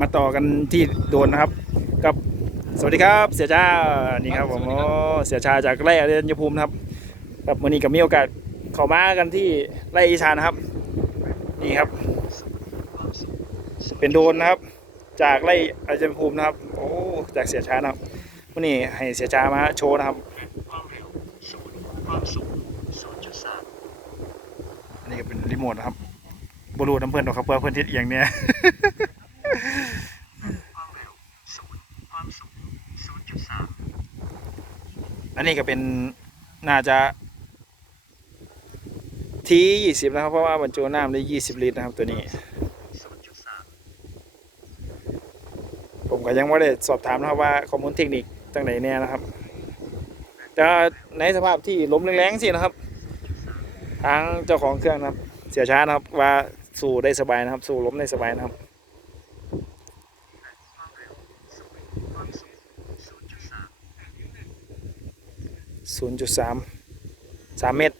มาต่อกันที่โดนนะครับกับสวัสดีครับเสียชานี่ครับผมโอ้เสียชาจากไร่อเรญภูมินะครับครับวันนี้ก็มีโอกาสเข้ามากันที่ไร่อีชานะครับ นี่ครับ เป็นโดนนะครับ จากไร่อเรญภูมินะครับโอ้จากเสียชานะครับวันนี้ให้เสียชามาโชว์นะครับอันนี้ก็เป็นรีโมทนะครับบรูน้ำเพื่อนหรอกครับเพื่อเพื่อนทิศเอียงเนี่ย อันนี้ก็เป็นน่าจะทียี่สิบนะครับ เพราะว่าบรรจุน้ำได้ยี่สิบลิตรนะครับตัวนี้ ผมก็ยังไม่ได้สอบถามนะครับว่าข้อมูลเทคนิคตั้งไหนเนี่ยนะครับ แต่ในสภาพที่ล้มแรงๆสินะครับ ทางเจ้าของเครื่องนะครับ เสียช้านะครับว่าสู่ได้สบายนะครับ สู่ล้มได้สบายนะครับ ศูนย์จุดสามสามเมตร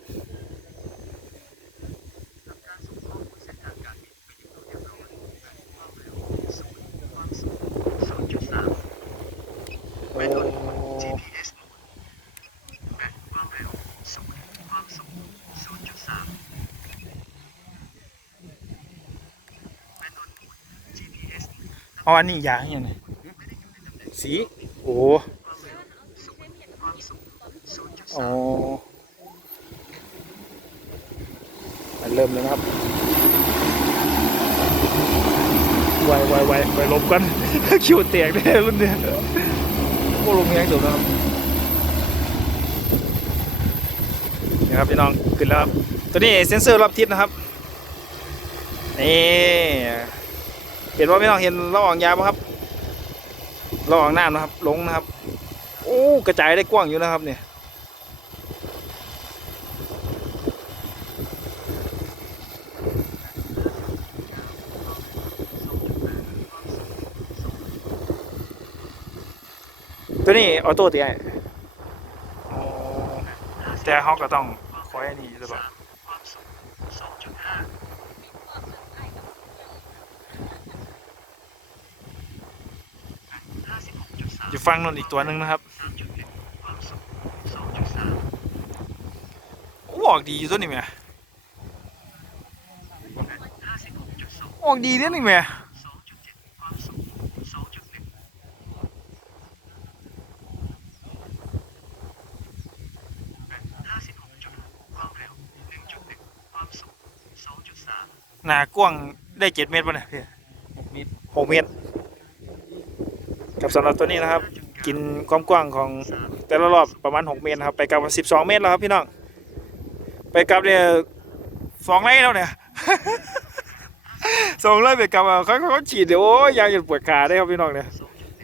โอ้อ๋ออันนี้ยางยังไงสี โอ้ อ๋อมันเริ่มแล้วนะครับไวไวไวไวลบกันคิวแตกได้รุ่นเนี้ยโอ้ลงแรงสุดนะครับนี่ครับพี่น้องขึ้นแล้วครับตัวนี้เซ็นเซอร์รอบทิศนะครับนี่เห็นว่าพี่น้องเห็นระหว่างยาวไหมครับระหว่างน้ำนะครับลงนะครับโอ้กระจายได้กว้างอยู่นะครับเนี่ย ตัวนี้ออโต้ตีไอ้อ๋อแต่เขาก็ต้องคอยอันนี้หรือเปล่าอยู่ฟังนนอีกตัวหนึ่งนะครับโอ้อกดีอยู่ตัวนี้แม่ออกดีเนี่ยนี่แม่ หนากว้างได้เจ็ดเมตรป่ะเนี่ยพี่หกเมตร กับสำหรับตัวนี้นะครับ กินความกว้างของแต่ละรอบประมาณ6เมตรนะครับ ไปกลับ12เมตรแล้วครับพี่น้อง ไปกลับเนี่ยสองไร่แล้วเนี่ยสองไร่ไปกลับอะเขาเขาฉีดเดี๋ยวโอ้ยยางหยุดปวดขาได้ครับพี่น้องเนี่ย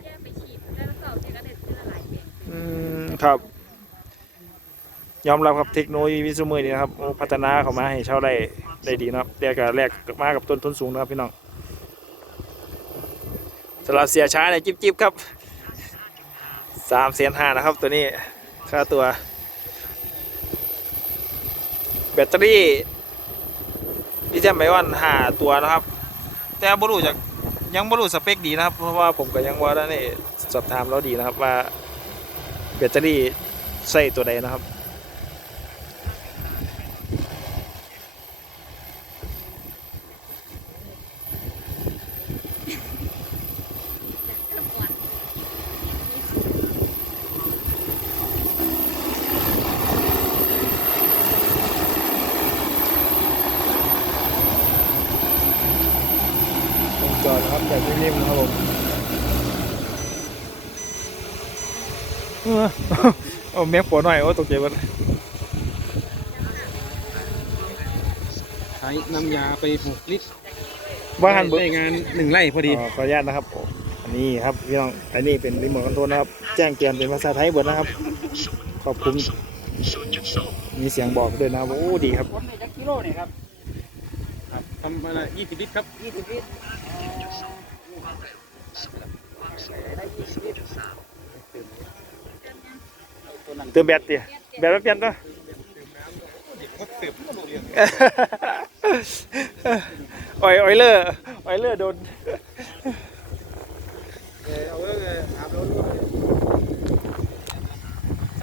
แยกไปฉีดแล้วก็เอาเทกระเด็นขึ้นละหลายเม็ดอืมครับยอมรับครับเทคโนโลยีวิสมือนี้นะครับโอ้พัฒนาเข้ามาให้เช่าได้ ได้ดีนะครับแต่ก็แลกมากับต้นทุนสูงนะครับพี่น้องสำหรับเสียช้าเนี่ยจิบๆครับสามเสียนห้านะครับตัวนี้ค่าตัว แบตเตอรี่ลิเธียมไอออนห้าตัวนะครับ แต่บรูจากยังบรูสเปคดีนะครับ เพราะว่าผมก็ยังว่าได้ในสอบถามเราดีนะครับว่าแบตเตอรี่ใส่ตัวใดนะครับ วงจร นะครับแบบนิ่มๆนะครับผมเออเอาแม็กปวดหน่อย โอ้ตกใจหมดใช้น้ำยาไปหกลิตรว่าหันเบิได้งานหนึ่งไร่พอดีขออนุญาตนะครับอันนี้ครับพี่น้องอันนี้เป็นรีโมทคอนโทรลนะครับ แจ้งเตือนเป็นภาษาไทยเบิดนะครับ ขอบคุณมีเสียงบอกด้วยนะครับโอ้ดีครับคนไปจักกิโลเนี่ยครับครับทำอะไรยี่สิบลิตรครับยี่สิบลิตร สองอ็แบตดิแบตไม่เปลี่ยนตัวออยออยเลอร์ออยเลอร์โดนส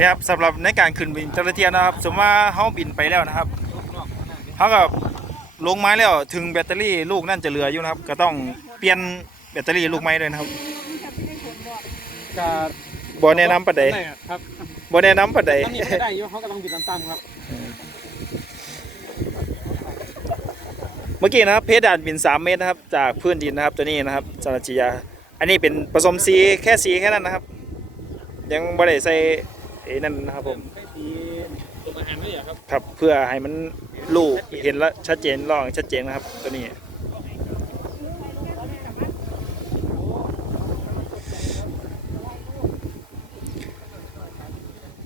นี่าครับสำหรับในการขึ้นบินเจ้าหน้าที่นะครับ สมมติว่าเขาบินไปแล้วนะครับ เขาก็ลงไม้แล้วถึงแบตเตอรี่ลูกนั่นจะเหลืออยู่นะครับ ก็ต้องเปลี่ยนแบตเตอรี่ลูกไม้ด้วยนะครับจะบ่แนะนำปานใดได้ครับบ่แนะนำปานใดถ้ามีไม่ได้อยู่เขากำลังบินตามๆครับเมื่อกี้นะครับเพดานบิน 3 เมตรนะครับ จากพื้นดินนะครับตัวนี้นะครับสารจิยา อันนี้เป็นผสมสีแค่สีแค่นั้นนะครับ ยังบ่ได้ใส่ไอ้นั่นนะครับผม ใช้สีตัวอาหรอครับครับ เพื่อให้มันลูกเห็นแล้วชัดเจนลองชัดเจนนะครับ ตัวนี้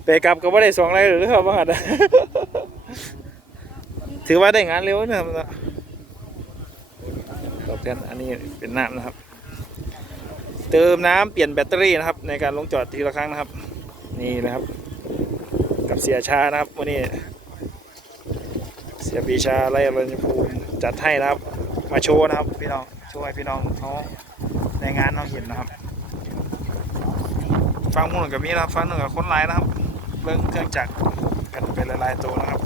ไปกลับก็บ่ได้สองไรหรือครับว่าหัดถือว่าได้งานเร็วนะครับตอบแทนอันนี้เป็นน้ำนะครับ เติมน้ำเปลี่ยนแบตเตอรี่นะครับ ในการลงจอดทีละครั้งนะครับ นี่นะครับ เสียชานะครับวันนี้ เสียปีชาไล่รัญภูมิจัดให้นะครับ มาโชว์นะครับพี่น้องโชว์ให้พี่น้องเขาในงานเขาเห็นนะครับ ฟังมูลกับมีนะครับฟังหนึ่งกับคนไลน์นะครับเรื่องเครื่องจักรกันเป็นหลายๆตัวนะครับ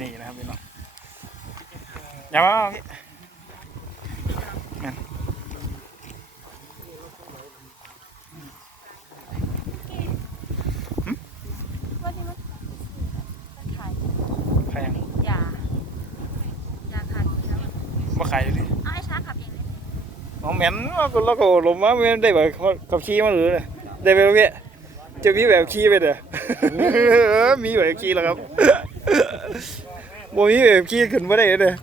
นี่นะครับพี่น้อง อย่ามาเอาพี่แม่นว่าที่มันมันขายใครยังยายาขาดเชื้อมาขายอยู่ดิเอาให้ช้าขับเองเลยน้องแม่นว่าก็เราก็ลมมาไม่ได้แบบขับขี่มาหรือเนี่ยได้แบบพี่จะมีแบบขี่ไปเด้อมีแบบขี่แล้วครับบ่มีแบบขี่ขึ้นมาได้เด้อ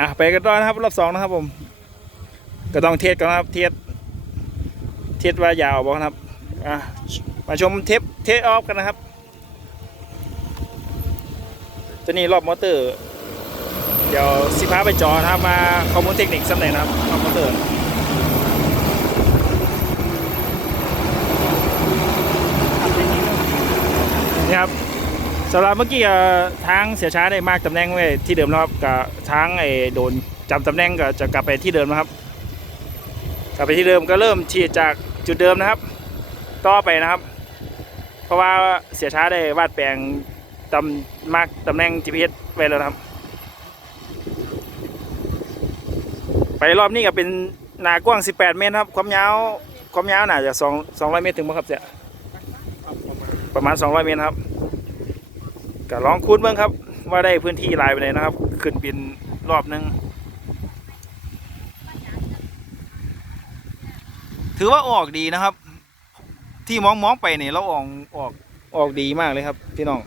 อะไปกันต่อนะครับรอบสองนะครับผม ก็ต้องเทสกันนะครับ เทสเทสว่ายาวบ่นะครับอะมาชมเทปเทสออฟกันนะครับตัวนี้รอบมอเตอร์ เดี๋ยวสิพาไปจอนะครับมาข้อมูลเทคนิคสักหน่อยนะครับรอบมอเตอร์นี่ครับ สำหรับเมื่อกี้ทางเสียช้าได้มากตำแหน่งไว้ที่เดิมนะครับกับทางไอ้โดนจำตำแหน่งก็จะกลับไปที่เดิมนะครับ กลับไปที่เดิมก็เริ่มฉีดจากจุดเดิมนะครับ ต่อไปนะครับ เพราะว่าเสียช้าได้วาดแปลงตำมากตำแหน่ง GPS ไว้แล้วนะครับ ไปรอบนี้ก็เป็นหนากว้าง 18 เมตรครับ ความยาวความยาวน่าจะ2 200 เมตรถึงบ่ครับเสียประมาณ 200 เมตรครับ ก็ลองคูดเบิ่งครับ ว่าได้พื้นที่ลายไปเลยนะครับ ขึ้นบินรอบหนึง ถือว่าออกดีนะครับ ที่มองมองไปเนี่ยเราออกออกออกดีมากเลยครับ พี่น้อง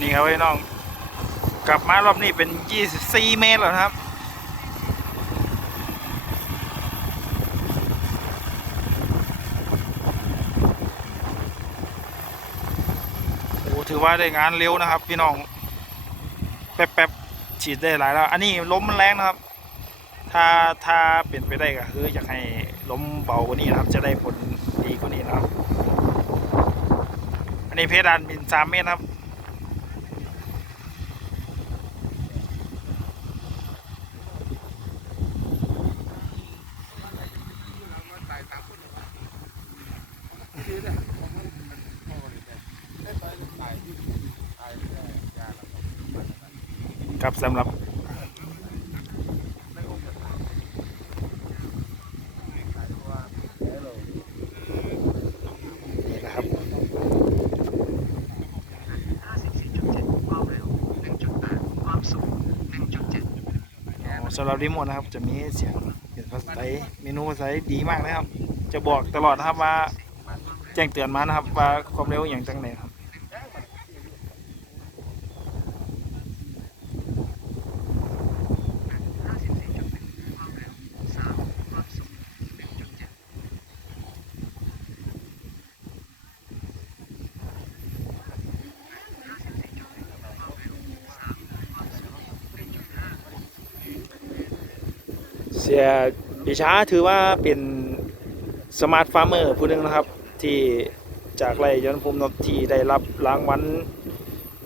นี่ ครับพี่น้อง กลับมารอบนี้เป็น 24 เมตรแล้วครับโอ้ถือว่าได้งานเร็วนะครับ พี่น้อง แป๊บๆฉีดได้หลายแล้ว อันนี้ล้มมันแรงนะครับ ถ้าถ้าเป็นไปได้ก็คืออยากให้ล้มเบากว่านี้นะครับ จะได้ผลดีกว่านี้นะครับอันนี้เพดานบินสามเมตรครับ ครับสำหรับนี่นะครับอ๋อสำหรับรีโมทนะครับจะมีเสียงเป็นภาษาไทยเมนูภาษาไทยดีมากนะครับ จะบอกตลอดนะครับว่า แจ้งเตือนมานะครับ ว่าความเร็วอย่างจังไหนครับเสียปิชาถือว่าเป็นสมาร์ทฟาร์มเมอร์ผู้หนึ่งนะครับ ที่จากไรยนต์ภูมินพที่ได้รับรางวัล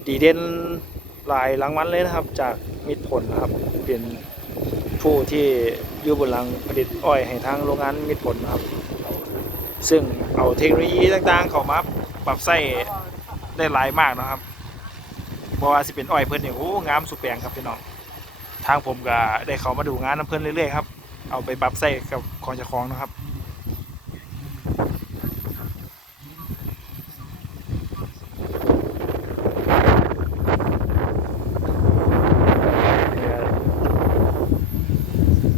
ดีเด่นหลายรางวัลเลยนะครับ จากมิตรผลนะครับเป็นผู้ที่อยู่บนหลังผลิตอ้อยให้ทางโรงงานมิตรผลนะครับ ซึ่งเอาเทคโนโลยีต่างๆ เข้ามาปรับใส่ได้หลายมากนะครับเพราะว่าสิเป็นอ้อยเพิ่นเนี่ยโอ้งามสุดแปลงครับพี่น้องทางผมก็ได้เขามาดูงานน้ำเพิ่นเรื่อยๆครับเอาไปปรับใส่กับของเจ้าของนะครับ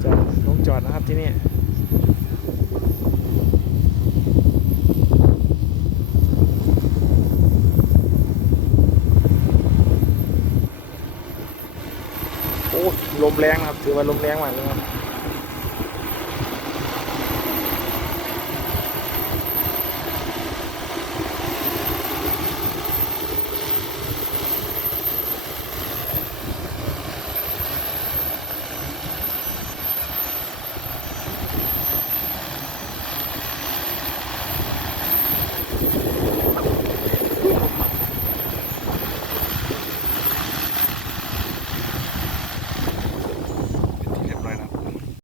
จอดลงจอดนะครับที่นี่ โอ้ลม แรงนะครับ ถือว่าลมแรงมากเลยครับ